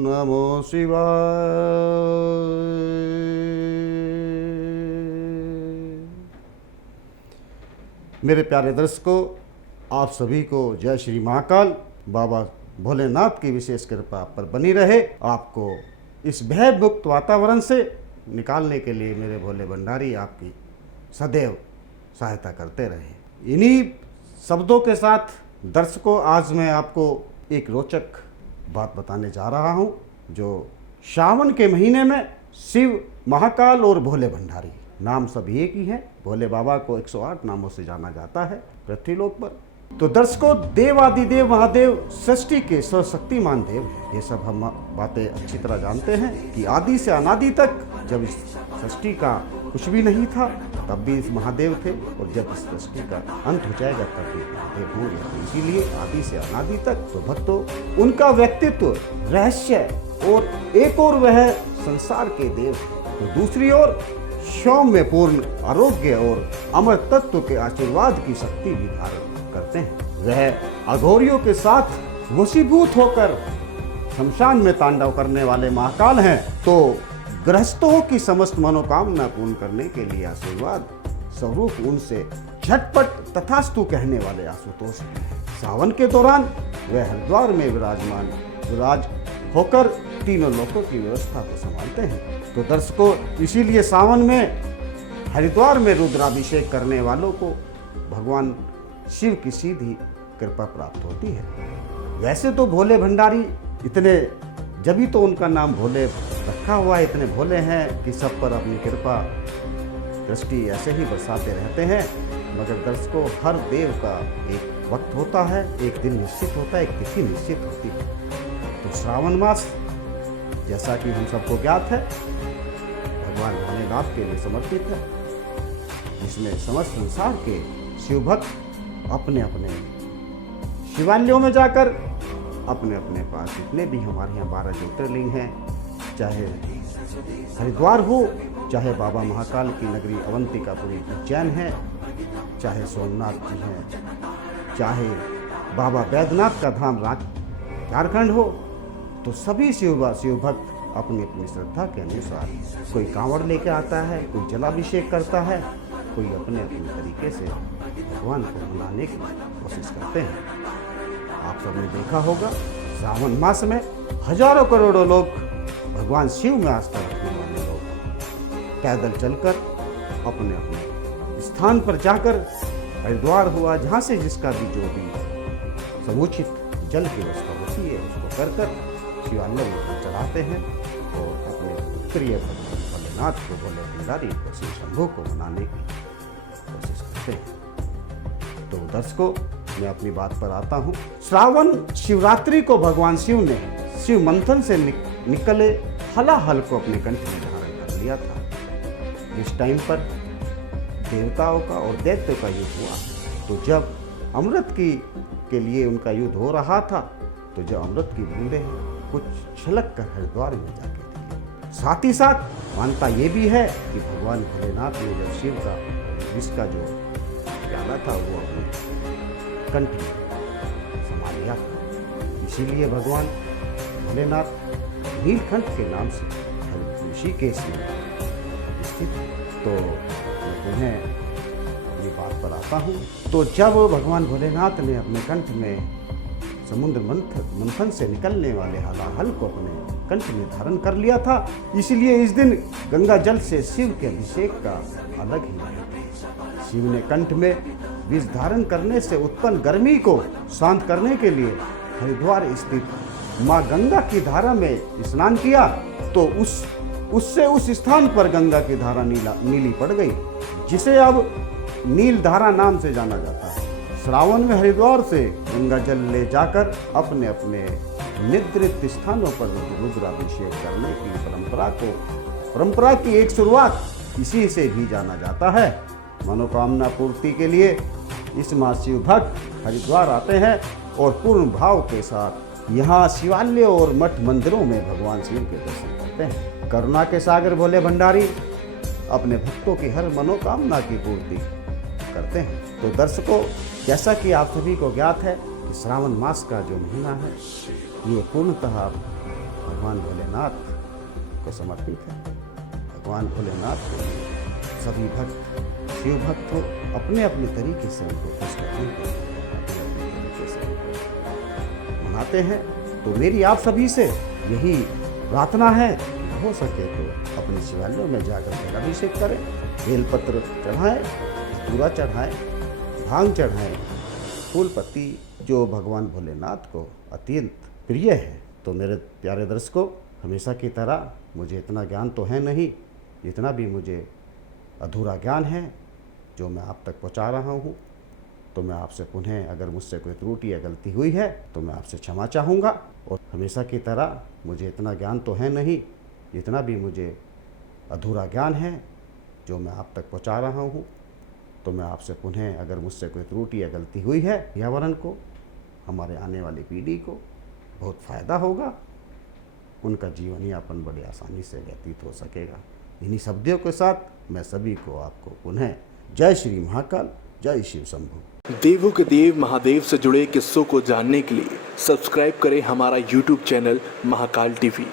नमो शिवाय। मेरे प्यारे दर्शकों, आप सभी को जय श्री महाकाल। बाबा भोलेनाथ की विशेष कृपा आप पर बनी रहे। आपको इस भयमुक्त वातावरण से निकालने के लिए मेरे भोले भंडारी आपकी सदैव सहायता करते रहे। इन्हीं शब्दों के साथ दर्शकों, आज मैं आपको एक रोचक बात बताने जा रहा हूं, जो श्रावण के महीने में शिव, महाकाल और भोले भंडारी नाम सब एक ही है। भोले बाबा को 108 नामों से जाना जाता है पृथ्वीलोक पर। तो दर्शकों, देवादिदेव महादेव सृष्टि के सर्वशक्तिमान देव हैं। ये सब हम बातें अच्छी तरह जानते हैं कि आदि से अनादि तक जब इस सृष्टि का कुछ भी नहीं था तब भी इस महादेव थे, और जब इस सृष्टि का अंत हो जाएगा तब भी महादेव होंगे। तो इसीलिए आदि से अनादि तक तो भक्तों, उनका व्यक्तित्व, रहस्य और एक और वह संसार के देव, तो दूसरी ओर सौम्य पूर्ण आरोग्य और अमर तत्व के आशीर्वाद की शक्ति भी धारण करते हैं। वह अघोरियों के साथ वशीभूत होकर शमशान में तांडव करने वाले महाकाल हैं। तो गृहस्थों की समस्त मनोकामना पूर्ण करने के लिए आशीर्वाद स्वरूप उनसे झटपट तथास्तु कहने वाले आशुतोष हैं। सावन के दौरान वह हरिद्वार में विराज होकर तीनों लोकों की व्यवस्था को संभालते हैं। तो दर्शकों, इसीलिए सावन में हरिद्वार में रुद्राभिषेक करने वालों को भगवान शिव की सीधी कृपा प्राप्त होती है। वैसे तो भोले भंडारी इतने, जभी तो उनका नाम भोले रखा हुआ है, इतने भोले हैं कि सब पर अपनी कृपा दृष्टि ऐसे ही बरसाते रहते हैं। मगर दर्शकों, हर देव का एक वक्त होता है, एक दिन निश्चित होता है, एक तिथि निश्चित होती है। तो श्रावण मास, जैसा कि हम सबको ज्ञात है, भगवान भोलेनाथ के लिए समर्पित है, जिसमें समस्त संसार के शिव भक्त अपने अपने शिवालयों में जाकर अपने अपने पास जितने भी हमारे यहाँ 12 ज्योतिर्लिंग हैं, चाहे हरिद्वार हो, चाहे बाबा महाकाल की नगरी अवंतिकापुरी उज्जैन है, चाहे सोमनाथ जी हैं, चाहे बाबा बैद्यनाथ का धाम झारखंड हो, तो सभी शिव भक्त अपनी अपनी श्रद्धा के अनुसार कोई कांवड़ लेके आता है, कोई जलाभिषेक करता है, कोई अपने अपने तरीके से भगवान को मनाने की कोशिश करते हैं। आप सबने देखा होगा, सावन मास में हजारों करोड़ों लोग, भगवान शिव में आस्था रखने वाले लोग पैदल चलकर अपने अपने स्थान पर जाकर, हरिद्वार हुआ, जहाँ से जिसका भी जो भी समुचित जल की व्यवस्था होती है उसको कर शिवालय में चढ़ाते हैं और अपने प्रिय भोलेनाथ को, भोले भंडारी को, शिव शंभू को मनाने की कोशिश करते हैं। तो दर्शकों, मैं अपनी बात पर आता हूँ। श्रावण शिवरात्रि को भगवान शिव ने शिव मंथन से निकले हलाहल को अपने कंठ में धारण कर लिया था। इस टाइम पर देवताओं का और दैत्यों का युद्ध हुआ। तो जब अमृत के लिए उनका युद्ध हो रहा था, तो जब अमृत की बूंदें कुछ छलक कर हरिद्वार में जाके थी। साथ ही साथ मानता ये भी है कि भगवान भोलेनाथ ने जब शिव का जिसका जो प्याला था वो अपने कंठ में समा लिया था। इसीलिए भगवान भोलेनाथ नीलकंठ के नाम से ऋषिकेश में स्थित। तो मैं अपनी बात पर आता हूँ। तो जब भगवान भोलेनाथ ने अपने कंठ में समुद्र मंथन से निकलने वाले हलाहल को अपने कंठ में धारण कर लिया था, इसलिए इस दिन गंगा जल से शिव के अभिषेक का अलग ही है। शिव ने कंठ में विष धारण करने से उत्पन्न गर्मी को शांत करने के लिए हरिद्वार स्थित माँ गंगा की धारा में स्नान किया। तो उससे उस स्थान पर गंगा की धारा नीली पड़ गई, जिसे अब नील धारा नाम से जाना जाता है। श्रावण में हरिद्वार से गंगा जल ले जाकर अपने अपने निद्रित स्थानों पर रुद्राभिषेक करने की परंपरा की एक शुरुआत इसी से भी जाना जाता है। मनोकामना पूर्ति के लिए इस माह शिव भक्त हरिद्वार आते हैं और पूर्ण भाव के साथ यहाँ शिवालय और मठ मंदिरों में भगवान शिव के दर्शन करते हैं। करुणा के सागर भोले भंडारी अपने भक्तों की हर मनोकामना की पूर्ति करते हैं। तो दर्शकों, जैसा कि आप सभी को ज्ञात है कि श्रावण मास का जो महीना है ये पूर्णतः भगवान भोलेनाथ को समर्पित है। भगवान भोलेनाथ को सभी भक्त, शिव भक्त को अपने अपने तरीके से उनको खुश करने के अपने तरीके से मनाते हैं। तो मेरी आप सभी से यही प्रार्थना है, हो सके तो अपने शिवालयों में जाकर जलाभिषेक करें, बेलपत्र चढ़ाएं, धतूरा चढ़ाएं, भांग चढ़ाएं, फूल पत्ती, जो भगवान भोलेनाथ को अत्यंत प्रिय है। तो मेरे प्यारे दर्शकों, हमेशा की तरह मुझे इतना ज्ञान तो है नहीं, जितना भी मुझे अधूरा ज्ञान है जो मैं आप तक पहुंचा रहा हूं। तो मैं आपसे पुनः, अगर मुझसे कोई त्रुटि या गलती हुई है तो मैं आपसे क्षमा चाहूँगा। और हमेशा की तरह मुझे इतना ज्ञान तो है नहीं, जितना भी मुझे अधूरा ज्ञान है जो मैं आप तक पहुंचा रहा हूं। तो मैं आपसे पुनः, अगर मुझसे कोई त्रुटि या गलती हुई है, पर्यावरण को, हमारे आने वाली पीढ़ी को बहुत फ़ायदा होगा, उनका जीवन यापन बड़ी आसानी से व्यतीत हो सकेगा। इन्हीं शब्दों के साथ मैं सभी को, आपको पुनः जय श्री महाकाल, जय शिव शंभु। देवों के देव महादेव से जुड़े किस्सों को जानने के लिए सब्सक्राइब करें हमारा YouTube चैनल महाकाल टीवी।